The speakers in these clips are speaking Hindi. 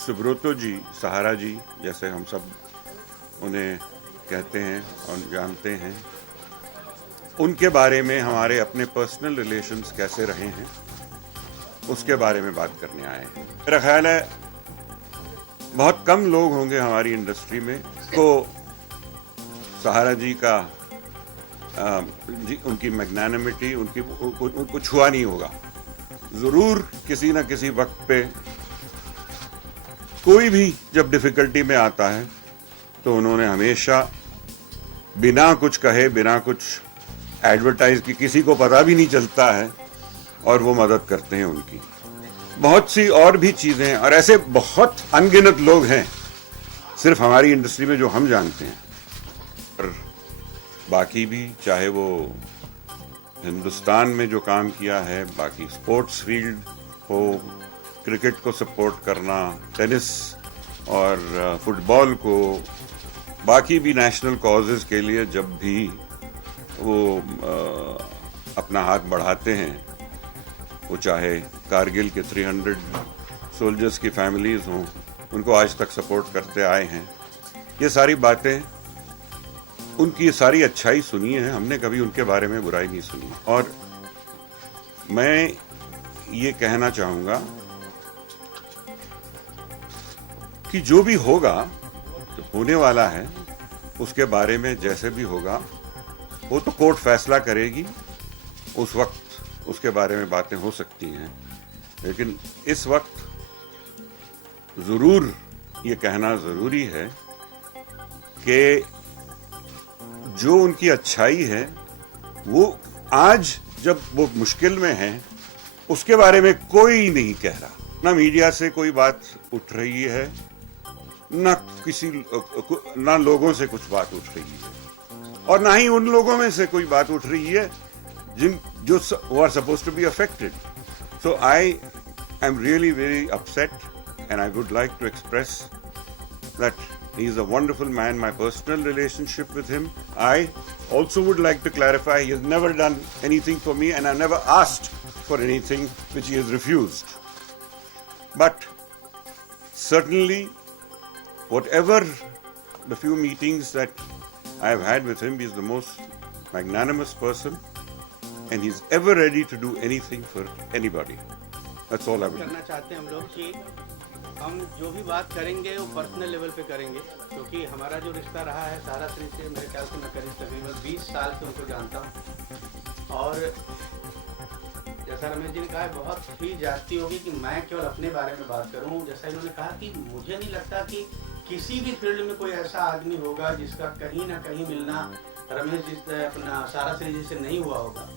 सुब्रतो जी, सहारा जी, जैसे हम सब उन्हें कहते हैं और जानते हैं, उनके बारे में हमारे अपने पर्सनल रिलेशंस कैसे रहे हैं उसके बारे में बात करने आए हैं। मेरा ख्याल है बहुत कम लोग होंगे हमारी इंडस्ट्री में को सहारा जी का उनकी मैग्नानिमिटी उनको छुआ नहीं होगा। जरूर किसी न किसी वक्त पे कोई भी जब डिफिकल्टी में आता है तो उन्होंने हमेशा बिना कुछ कहे, बिना कुछ एडवर्टाइज की, किसी को पता भी नहीं चलता है और वो मदद करते हैं उनकी। बहुत सी और भी चीजें, और ऐसे बहुत अनगिनत लोग हैं सिर्फ हमारी इंडस्ट्री में जो हम जानते हैं, और बाकी भी, चाहे वो हिंदुस्तान में जो काम किया है, बाकी स्पोर्ट्स फील्ड हो, क्रिकेट को सपोर्ट करना, टेनिस और फुटबॉल को, बाकी भी नेशनल कॉजेज के लिए जब भी वो अपना हाथ बढ़ाते हैं, वो चाहे कारगिल के 300 सोल्जर्स की फैमिलीज हों, उनको आज तक सपोर्ट करते आए हैं। ये सारी बातें, उनकी सारी अच्छाई सुनी है हमने, कभी उनके बारे में बुराई नहीं सुनी। और मैं ये कहना चाहूँगा कि जो भी होगा, जो होने वाला है, उसके बारे में जैसे भी होगा वो तो कोर्ट फैसला करेगी, उस वक्त उसके बारे में बातें हो सकती हैं। लेकिन इस वक्त जरूर ये कहना जरूरी है कि जो उनकी अच्छाई है, वो आज जब वो मुश्किल में हैं, उसके बारे में कोई नहीं कह रहा। ना मीडिया से कोई बात उठ रही है, ना लोगों से कुछ बात उठ रही है, और ना ही उन लोगों में से कोई बात उठ रही है जो who are supposed to be affected. So I am really very upset, and I would like to express that he is a wonderful man. My personal relationship with him, I also would like to clarify, he has never done anything for me, and I never asked for anything which he has refused. But certainly, whatever the few meetings that I have had with him, he is the most magnanimous person, and he's ever ready to do anything for anybody. That's all I would करना चाहते हैं हम लोग कि हम जो भी बात करेंगे वो पर्सनल लेवल पे करेंगे, क्योंकि हमारा जो रिश्ता रहा है सहारा श्री से, मेरे ख्याल से मैं करीब तकरीबन 20 साल से उनको जानता हूँ। और जैसा रमेश जी ने कहा, बहुत ही जाती होगी कि मैं केवल अपने बारे में बात करूँ। जैसा इन्होंने कहा कि मुझे नहीं लगता कि किसी भी फील्ड में कोई ऐसा आदमी होगा जिसका कहीं ना कहीं मिलना रमेश जी से, अपना सहारा श्री जी से नहीं हुआ होगा।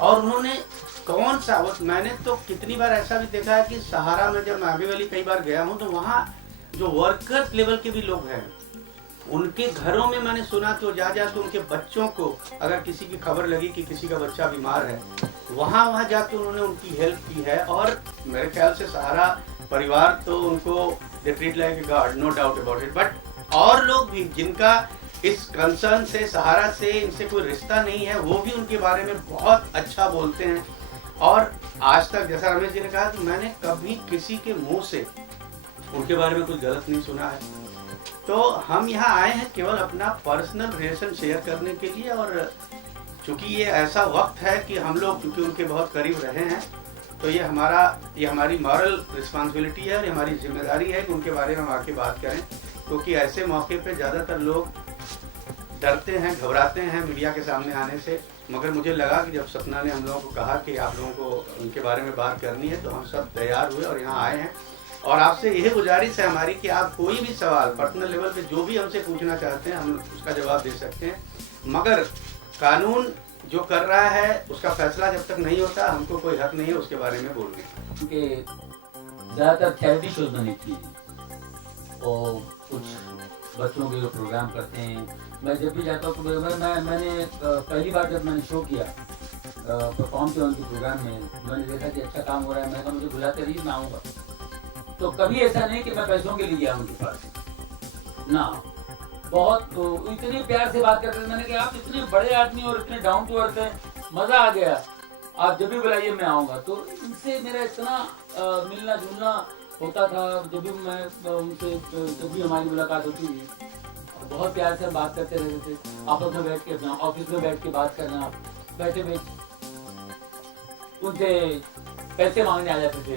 और उन्होंने कौन सा, मैंने तो कितनी बार ऐसा भी देखा है कि सहारा में जब मैं वाली कई बार गया हूँ, तो वहाँ जो वर्कर्स लेवल के भी लोग हैं, उनके घरों में मैंने सुना कि वो जा के उनके बच्चों को, अगर किसी की खबर लगी कि किसी का बच्चा बीमार है, वहाँ जाके उन्होंने उनकी हेल्प की है। और मेरे ख्याल से सहारा परिवार तो उनको they treat like a god, no doubt about it. But और लोग भी जिनका इस कंसर्न से, सहारा से, इनसे कोई रिश्ता नहीं है, वो भी उनके बारे में बहुत अच्छा बोलते हैं। और आज तक, जैसा रमेश जी ने कहा, कि मैंने कभी किसी के मुंह से उनके बारे में कुछ गलत नहीं सुना है। तो हम यहाँ आए हैं केवल अपना पर्सनल रिलेशन शेयर करने के लिए। और चूंकि ये ऐसा वक्त है कि हम लोग क्योंकि उनके बहुत करीब रहे हैं, तो ये हमारी मॉरल रिस्पॉन्सिबिलिटी है और हमारी जिम्मेदारी है कि उनके बारे में हम आके बात करें, क्योंकि ऐसे मौके पे ज़्यादातर लोग डरते हैं, घबराते हैं मीडिया के सामने आने से। मगर मुझे लगा कि जब सपना ने हम लोगों को कहा कि आप लोगों को उनके बारे में बात करनी है, तो हम सब तैयार हुए और यहाँ आए हैं। और आपसे यही गुजारिश है हमारी कि आप कोई भी सवाल पर्सनल लेवल पे जो भी हमसे पूछना चाहते हैं, हम उसका जवाब दे सकते हैं। मगर कानून जो कर रहा है उसका फैसला जब तक नहीं होता, हमको कोई हक नहीं है उसके बारे में बोलने का। क्योंकि ज़्यादातर चैरिटी शोज बनी थी और कुछ बच्चों के जो प्रोग्राम करते हैं, मैं जब भी जाता हूँ तो मैंने पहली बार जब मैंने शो किया, परफॉर्म किया उनके प्रोग्राम में, मैंने देखा कि अच्छा काम हो रहा है, मैं कहा मुझे बुलाते रहिए, मैं आऊँगा। तो कभी ऐसा नहीं कि मैं पैसों के लिए गया उनके पास ना, बहुत तो इतने प्यार से बात करते थे। मैंने कहा आप इतने बड़े आदमी और इतने डाउन टू अर्थ हैं, मज़ा आ गया, आप जब भी बुलाइए मैं आऊँगा। तो इनसे मेरा इतना मिलना जुलना होता था जब भी मैं उनसे जब भी हमारी मुलाकात होती थी, बहुत प्यार से हम बात करते रहते थे। आपस में बैठ के अपना ऑफिस में बैठ के बात करना, बैठे बैठे उनसे पैसे मांगने आ जाते थे।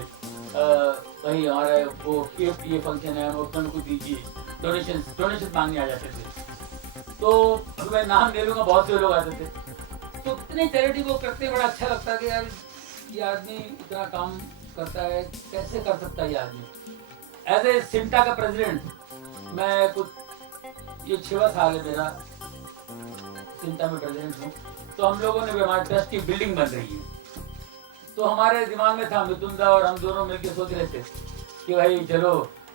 वही हमारा वो ये फंक्शन है, उसमें कुछ दीजिए, डोनेशन मांगने आ जाते थे। तो मैं नाम ले लूँगा, बहुत से लोग आते थे। तो इतनी चैरिटी वो करते बड़ा अच्छा लगता है कि यार ये आदमी इतना काम करता है, कैसे कर सकता है ये आदमी। एज ए सिंटा का प्रेसिडेंट मैं कुछ ये 6वां साल है मेरा सिंटा में प्रेसिडेंट हूँ। तो हम लोगों ने भी हमारे ट्रस्ट की बिल्डिंग बन रही है, तो हमारे दिमाग में था, मिथुनदा और हम दोनों मिलकर सोच रहे थे कि भाई चलो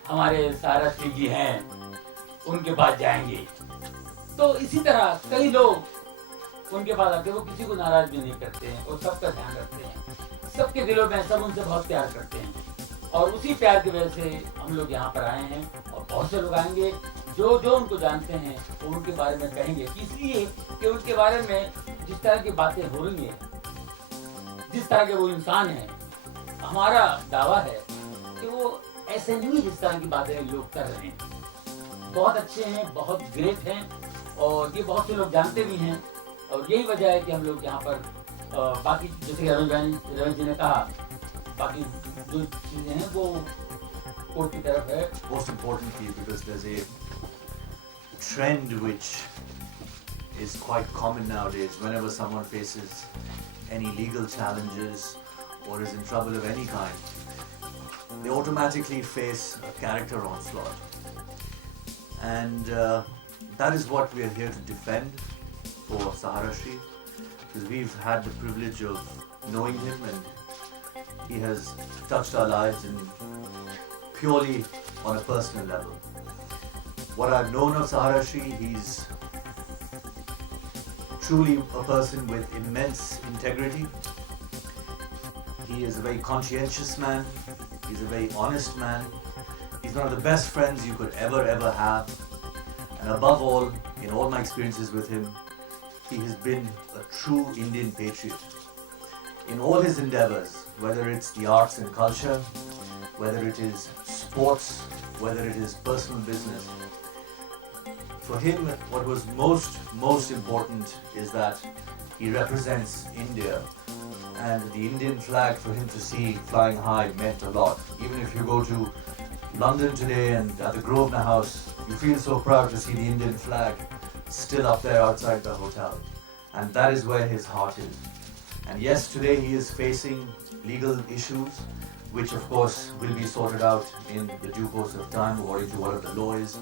हमारे सारा श्री जी हैं, उनके पास जाएंगे। तो इसी तरह कई लोग उनके पास आते, वो किसी को नाराज भी नहीं करते हैं और सबका ध्यान रखते हैं, सबके दिलों में सब उनसे बहुत प्यार करते हैं। और उसी प्यार की वजह से हम लोग यहाँ पर आए हैं, और बहुत से लोग आएंगे जो जो उनको जानते हैं वो उनके बारे में कहेंगे, इसलिए कि उनके बारे में जिस तरह की बातें हो रही हैं, जिस तरह के वो इंसान है, हमारा दावा है कि वो ऐसे नहीं जिस तरह की बातें लोग कर रहे हैं। बहुत अच्छे हैं, बहुत ग्रेट हैं, और ये बहुत से लोग जानते भी हैं। और यही वजह है कि हम लोग यहाँ पर बाकी जैसे कि रमेश जी ने कहा, बाकी जो चीजें हैं वो कोर्ट की तरफ है। Most importantly, because there's a trend which is quite common nowadays. Whenever someone faces any legal challenges or is in trouble of any kind, they automatically face a character onslaught, and that is what we are here to defend for Sahara Shri, because we've had the privilege of knowing him, and he has touched our lives in purely on a personal level. What I've known of Sahara Shri, he's truly a person with immense integrity. He is a very conscientious man. He's a very honest man. He's one of the best friends you could ever have. And above all, in all my experiences with him, he has been a true Indian patriot. In all his endeavors, whether it's the arts and culture, whether it is sports, whether it is personal business, for him what was most important is that he represents India, and the Indian flag for him to see flying high meant a lot. Even if you go to London today and at the Grosvenor House, you feel so proud to see the Indian flag still up there outside the hotel, and that is where his heart is. And yes, today he is facing legal issues, which of course will be sorted out in the due course of time according to whatever the law is.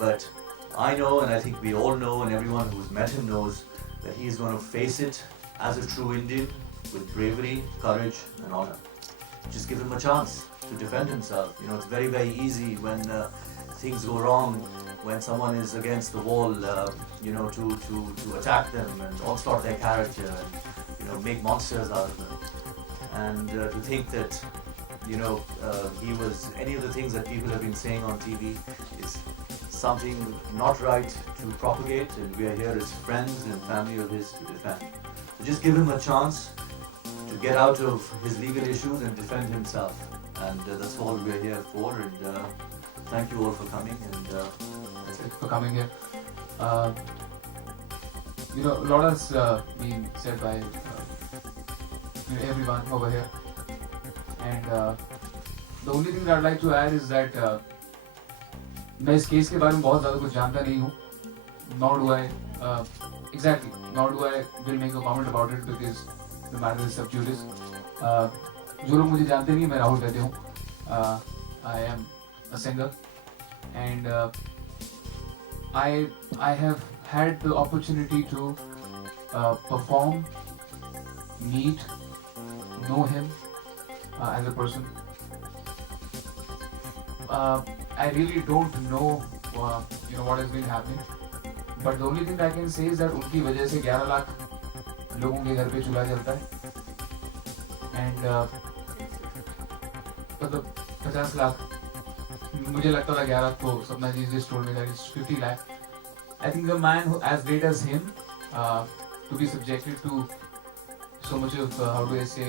But I know, and I think we all know, and everyone who's met him knows, that he is going to face it as a true Indian with bravery, courage and honor. Just give him a chance to defend himself. You know, it's very, very easy when things go wrong, when someone is against the wall, to attack them and onslaught their character and, make monsters out of them. And to think that, he was, any of the things that people have been saying on TV is something not right to propagate, and we are here as friends and family of his to defend. So just give him a chance to get out of his legal issues and defend himself. And that's all we are here for, and thank you all for coming, and that's it. For coming here. A lot has been said by everyone over here, and the only thing that I'd like to add is that मैं इस केस के बारे में बहुत ज़्यादा कुछ जानता नहीं हूँ, nor do I will make a comment about it because the matter is sub judice. जो लोग मुझे जानते नहीं, मैं राहुल कहते हूँ. I am a singer, and I have had the opportunity to perform, meet, know him as a person. I really don't know what has been happening, but the only thing I can say is that उनकी वजह से 11 लाख लोगों के घर पे चूल्हा जलता है, and मतलब 50 लाख, मुझे लगता था 11 लाख, तो सपना जी just told me that it's 50 lakh. I think the man who as great as him to be subjected to so much of how do I say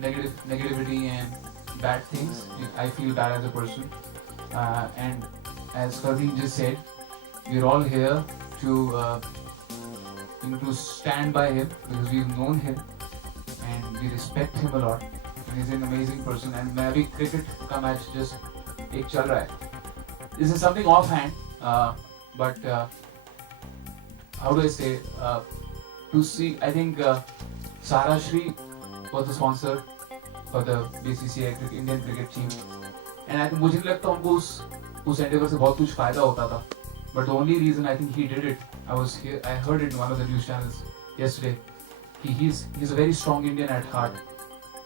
negativity and bad things. I feel bad as a person. And as Fardeen just said, we're all here to to stand by him because we've known him and we respect him a lot. And he's an amazing person. And मैं अभी cricket का match just एक चल रहा है. This is something offhand, but how do I say? To see, I think Sahara Shri was the sponsor for the BCCI Indian cricket team, and I think मुझे नहीं लगता उनको उस endeavor से बहुत कुछ फायदा होता था. But the only reason I think he did it, I heard it in one of the news channels yesterday. He's a very strong Indian at heart.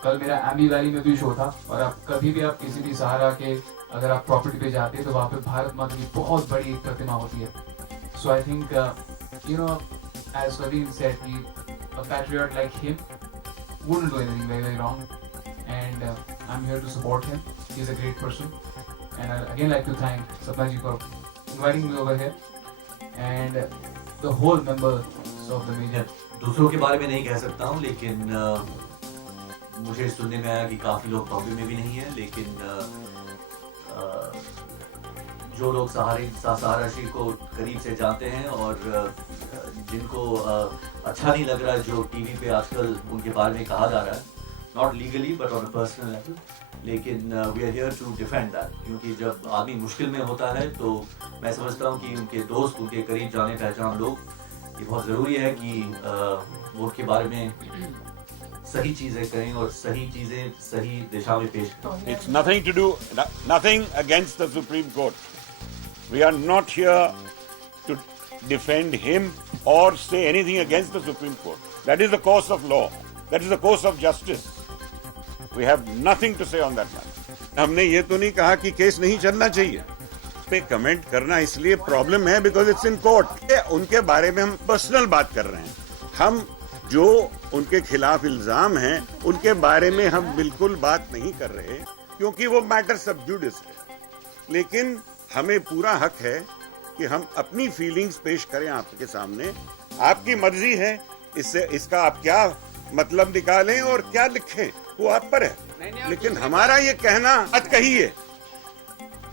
कल मेरा एम्बी वैली में भी शो था और आप कभी भी आप किसी भी सहारा के अगर आप प्रॉपर्टी पे जाते हैं तो वहाँ पे भारत माता की बहुत बड़ी एक प्रतिमा होती है. So I think as Fardeen said, a patriot like him wouldn't do anything very, very wrong, and I'm here to support him. He's a great person, and I'd again like to thank Sapna ji for inviting me over here and the whole members of the media. दूसरों के बारे में नहीं कह सकता हूँ, लेकिन मुझे सुनने में आया कि काफ़ी लोग बॉम्बे में भी नहीं है, लेकिन जो लोग सहारा श्री को करीब से जानते हैं और जिनको अच्छा नहीं लग रहा है जो टीवी पे आजकल उनके बारे में कहा जा रहा है, not legally but on a personal level, लेकिन we are here to defend that. क्योंकि जब आदमी मुश्किल में होता है तो मैं समझता हूँ कि उनके दोस्त, उनके करीब जाने पहचान लोग, ये बहुत ज़रूरी है कि वो उनके बारे में सही चीजें करें और सही चीजें सही दिशा में पेश करें. It's nothing against the Supreme Court. We are not here to defend him or say anything against the Supreme Court. That is the course of law. That is the course of justice. We have nothing to say on that matter. हमने ये तो नहीं कहा कि केस नहीं चलना चाहिए. पे कमेंट करना इसलिए प्रॉब्लम है बिकॉज इट्स इन कोर्ट. उनके बारे में हम पर्सनल बात कर रहे हैं. हम जो उनके खिलाफ इल्जाम हैं उनके बारे में हम बिल्कुल बात नहीं कर रहे क्योंकि वो मैटर सब जुडिस है. लेकिन हमें पूरा हक है कि हम अपनी फीलिंग्स पेश करें आपके सामने. आपकी मर्जी है, इसका आप क्या मतलब निकालें और क्या लिखें वो आप पर है. लेकिन हमारा ये कहना मत कहिए.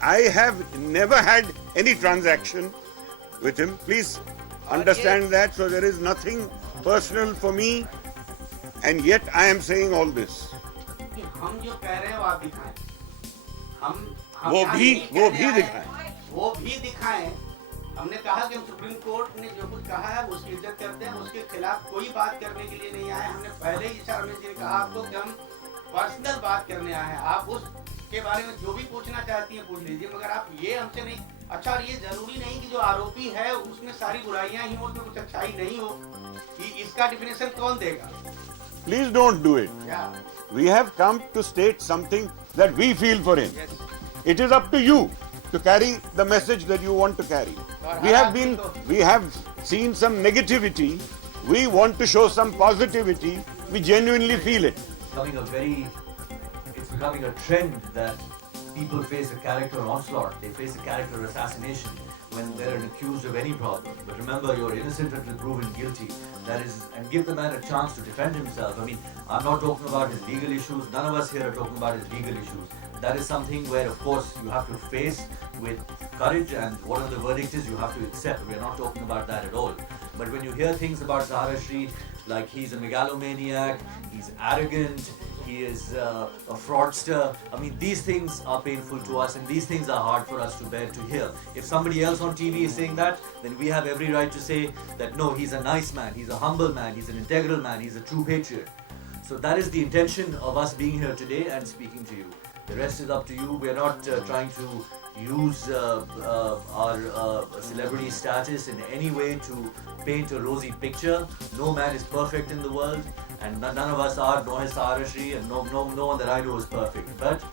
I have never had any transaction with him. Please understand that. So there is nothing personal for me, and yet I am saying all this. हम जो कह रहे हैं वो आप दिखाएं. हम वो भी दिखाएं. वो भी दिखाएं. हमने कहा कि हम सुप्रीम कोर्ट ने जो कुछ कहा है उसकी इज्जत करते हैं. उसके खिलाफ कोई बात करने के लिए नहीं आए. हमने पहले ही रमेश जी ने कहा आपको कि हम पर्सनल बात करने आए हैं. आप उसके बारे में जो भी पूछना चाहती हैं पूछ लीजिए, मगर आप ये हमसे नहीं. अच्छा, और ये जरूरी नहीं कि जो आरोपी है उसमें सारी बुराइयां ही हो, उसमें कुछ अच्छाई नहीं हो. इसका डिफिनेशन कौन देगा? Please don't do it. Yeah. We have come to state something that we feel for him. Yes. It is up to you to carry the message that you want to carry. We have seen some negativity. We want to show some positivity. We genuinely feel it. It's becoming a trend that people face a character onslaught. They face a character assassination when they're accused of any problem. But remember, you're innocent until proven guilty. And give the man a chance to defend himself. I mean, I'm not talking about his legal issues. None of us here are talking about his legal issues. That is something where, of course, you have to face with courage, and whatever the verdict is, you have to accept. We're not talking about that at all. But when you hear things about Sahara Shri, like he's a megalomaniac, he's arrogant, he is a fraudster. I mean, these things are painful to us, and these things are hard for us to bear to hear. If somebody else on TV is saying that, then we have every right to say that no, he's a nice man, he's a humble man, he's an integral man, he's a true patriot. So that is the intention of us being here today and speaking to you. The rest is up to you. We are not trying to use our celebrity status in any way to paint a rosy picture. No man is perfect in the world, and none of us are, nor is Sahara Shri, and no one that I know is perfect. But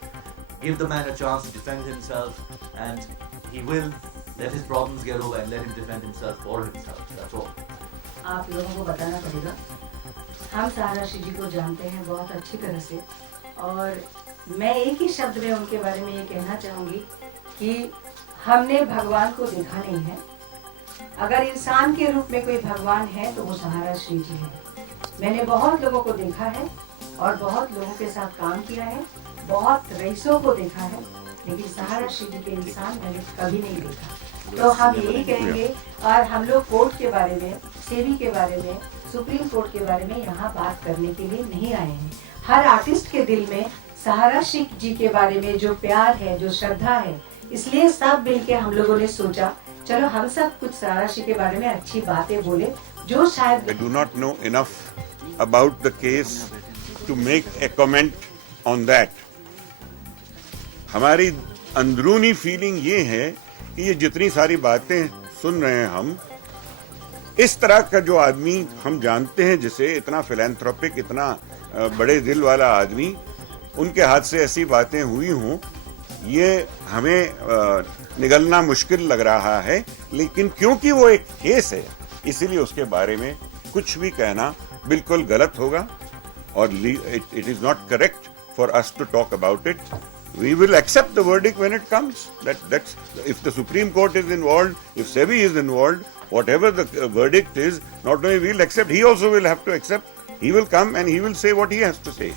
give the man a chance to defend himself, and he will let his problems get over and let him defend himself for himself. That's all. आप लोगों को बताना पड़ेगा. हम सहारा श्री जी को जानते हैं बहुत अच्छी तरह से, और मैं एक ही शब्द में उनके बारे में ये कहना चाहूँगी कि हमने भगवान को देखा नहीं है. अगर इंसान के रूप में कोई भगवान है तो वो सहारा श्री जी है. मैंने बहुत लोगों को देखा है और बहुत लोगों के साथ काम किया है, बहुत रईसों को देखा है, लेकिन सहारा श्री जी के इंसान मैंने कभी नहीं देखा। तो हम यही कहेंगे, और हम लोग कोर्ट के बारे में, सेबी के बारे में, सुप्रीम कोर्ट के बारे में यहाँ बात करने के लिए नहीं आए हैं। हर आर्टिस्ट के दिल में सहारा श्री जी के बारे में जो प्यार है, जो श्रद्धा है, इसलिए सब मिलके हम लोगों ने सोचा चलो हम सब कुछ सहारा श्री के बारे में अच्छी बातें बोले, जो शायद I do not know enough about the case to make a comment on that. हमारी अंदरूनी फीलिंग ये है कि ये जितनी सारी बातें सुन रहे हैं हम, इस तरह का जो आदमी हम जानते हैं, जिसे इतना फिलैंथ्रोपिक, इतना बड़े दिल वाला आदमी, उनके हाथ से ऐसी बातें हुई हों, ये हमें निगलना मुश्किल लग रहा है। लेकिन क्योंकि वो एक केस है, इसीलिए उसके बारे में कुछ भी कहना बिल्कुल गलत होगा, और it is not correct for us to talk about it. We will accept the verdict when it comes. That's if the Supreme Court is involved, if SEBI is involved, whatever the verdict is, not only we'll accept, he also will have to accept. He will come and he will say what he has to say.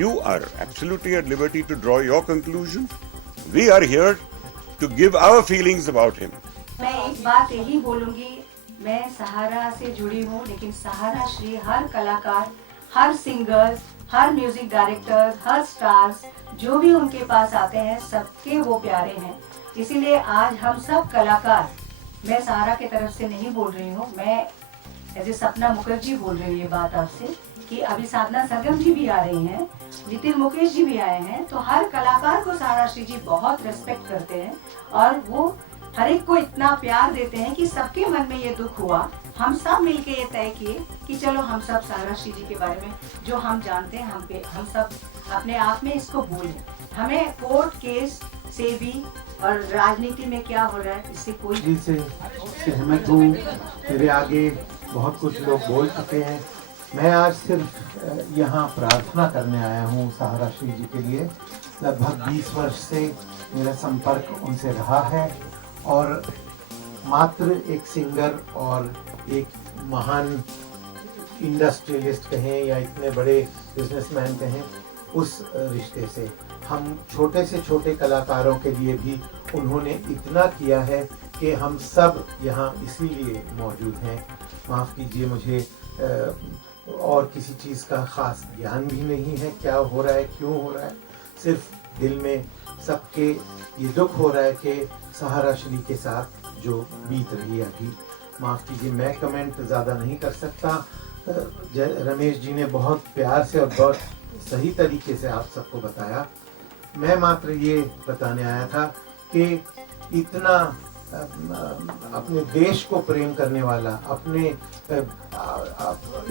You are absolutely at liberty to draw your conclusion. We are here to give our feelings about him. मैं एक बात यही बोलूंगी, मैं सहारा से जुड़ी हूँ, लेकिन सहारा श्री हर कलाकार, हर सिंगर्स, हर म्यूजिक डायरेक्टर, हर स्टार्स जो भी उनके पास आते हैं, सबके वो प्यारे हैं। इसीलिए आज हम सब कलाकार, मैं सहारा के तरफ से नहीं बोल रही हूँ, मैं ऐसे सपना मुखर्जी बोल रही हूँ ये बात आपसे, कि अभी साधना सरगम जी भी आ रही हैं, नितिन मुकेश जी भी आए हैं, तो हर कलाकार को सहारा श्री जी बहुत रेस्पेक्ट करते हैं, और वो हर एक को इतना प्यार देते हैं कि सबके मन में ये दुख हुआ। हम सब मिलके ये तय किए कि चलो हम सब सहारा श्री जी के बारे में जो हम जानते हैं, हम सब अपने आप में इसको बोलें। हमें कोर्ट केस, सेबी और राजनीति में क्या हो रहा है, इससे कोई जी से सहमत हूँ। मेरे आगे बहुत कुछ लोग बोल चुके हैं। मैं आज सिर्फ यहाँ प्रार्थना करने आया हूँ सहारा श्री जी के लिए। लगभग 20 वर्ष से मेरा संपर्क उनसे रहा है, और मात्र एक सिंगर और एक महान इंडस्ट्रियलिस्ट कहें या इतने बड़े बिजनेसमैन कहें, उस रिश्ते से हम छोटे से छोटे कलाकारों के लिए भी उन्होंने इतना किया है कि हम सब यहाँ इसीलिए मौजूद हैं। माफ़ कीजिए, मुझे और किसी चीज़ का ख़ास ज्ञान भी नहीं है, क्या हो रहा है, क्यों हो रहा है। सिर्फ दिल में सबके ये दुख हो रहा है कि सहारा श्री के साथ जो बीत रही है अभी। माफ़ कीजिए, मैं कमेंट ज़्यादा नहीं कर सकता। रमेश जी ने बहुत प्यार से और बहुत सही तरीके से आप सबको बताया। मैं मात्र ये बताने आया था कि इतना अपने देश को प्रेम करने वाला, अपने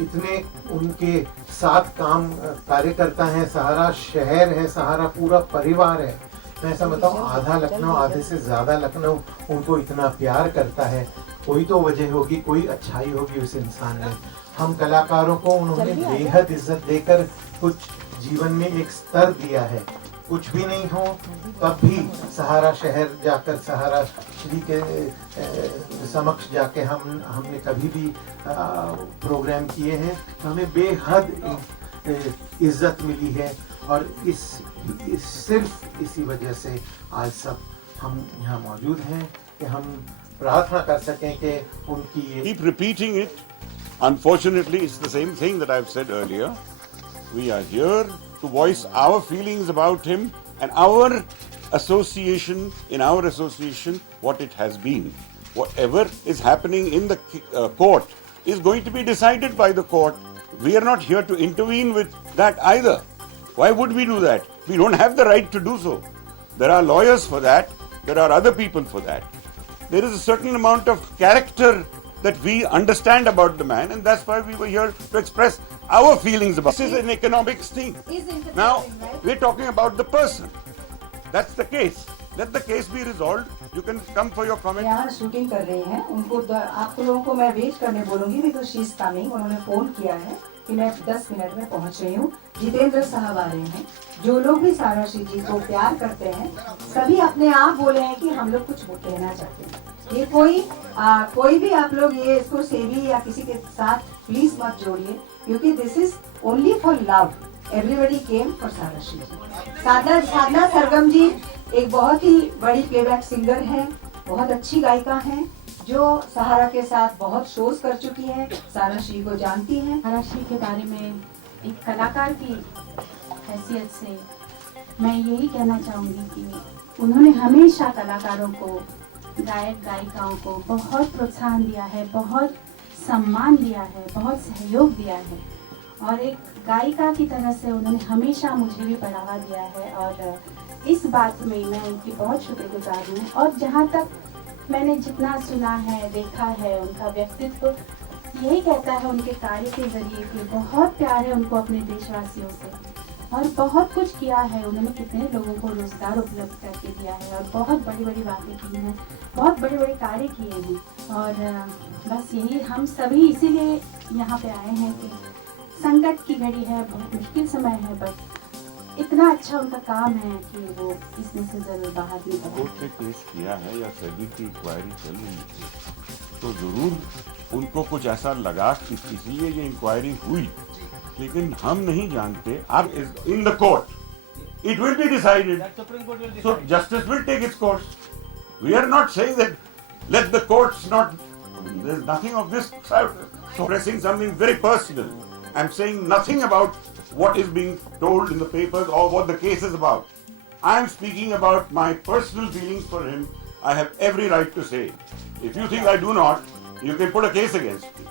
इतने उनके साथ कार्यकर्ता हैं, सहारा शहर है, सहारा पूरा परिवार है। मैं ऐसा बताऊँ, आधा लखनऊ, आधे से ज़्यादा लखनऊ उनको इतना प्यार करता है। कोई तो वजह होगी, कोई अच्छाई होगी उस इंसान में। हम कलाकारों को उन्होंने बेहद इज्जत देकर कुछ जीवन में एक स्तर दिया है। कुछ भी नहीं हो तब भी सहारा शहर जाकर, सहारा श्री के समक्ष जाके हमने कभी भी प्रोग्राम किए हैं, तो हमें बेहद इज्जत मिली है। और इस सिर्फ इसी वजह से आज सब हम यहाँ मौजूद हैं कि हम प्रार्थना कर सकें कि उनकी ये Keep repeating it. Unfortunately, it's the same thing that I've said earlier. We are here to voice our feelings about him and our association, in our association, what it has been. Whatever is happening in the court is going to be decided by the court. We are not here to intervene with that either. Why would we do that? We don't have the right to do so. There are lawyers for that. There are other people for that. There is a certain amount of character that we understand about the man, and that's why we were here to express our feelings about. This is an economics thing. Now, we're talking about the person. That's the case. Let the case be resolved. You can come for your comment. यहाँ शूटिंग कर रही हैं, उनको आप लोगों को मैं वेट करने बोलूँगी, बिकॉज़ शी इज कमिंग। उन्होंने फ़ोन किया है कि मैं 10 मिनट में पहुँच रही हूँ। जितेंद्र साहब आ रहे हैं। जो लोग भी सहारा श्री जी को प्यार करते हैं, सभी अपने आप बोले हैं कि हम लोग कुछ कहना चाहते हैं। ये कोई भी आप लोग ये इसको सेवी या किसी के साथ प्लीज मत जोड़िए, क्योंकि this is only for love. Everybody came for Sarashri ji. Sadhana Sargam ji एक बहुत ही बड़ी प्लेबैक सिंगर है, बहुत अच्छी गायिका हैं, जो सहारा के साथ बहुत शोज कर चुकी है, साराश्री को जानती हैं। साराश्री के बारे में एक कलाकार की हैसियत से मैं यही कहना चाहूँगी कि उन्होंने हमेशा कलाकारों को, गायक गायिकाओं को बहुत प्रोत्साहन दिया है, बहुत सम्मान दिया है, बहुत सहयोग दिया है और एक गायिका की तरह से उन्होंने हमेशा मुझे भी बढ़ावा दिया है और इस बात में मैं उनकी बहुत शुक्रगुजार हूँ। और जहाँ तक मैंने जितना सुना है, देखा है, उनका व्यक्तित्व यही कहता है उनके कार्य के जरिए कि बहुत प्यार है उनको अपने देशवासियों से और बहुत कुछ किया है उन्होंने, कितने लोगों को रोजगार उपलब्ध करके दिया है और बहुत बड़ी बड़ी बातें की हैं, बहुत बड़े बड़े कार्य किए हैं और बस यही हम सभी इसीलिए यहाँ पे आए हैं कि संकट की घड़ी है, बहुत मुश्किल समय है, बट इतना अच्छा उनका काम है कि वो इसमें से जरूर बाहर निकले। कोर्ट ने केस किया है या सेबी की इंक्वायरी चल रही थी तो जरूर उनको कुछ ऐसा लगा कि इसलिए ये इंक्वायरी हुई, लेकिन हम नहीं जानते। अब in the court it will be decided, so justice will take its course. We are not saying that let the courts not, there is nothing of this suppressing something very personal. I'm saying nothing about what is being told in the papers or what the case is about. I'm speaking about my personal feelings for him. I have every right to say. If you think I do not, you can put a case against me.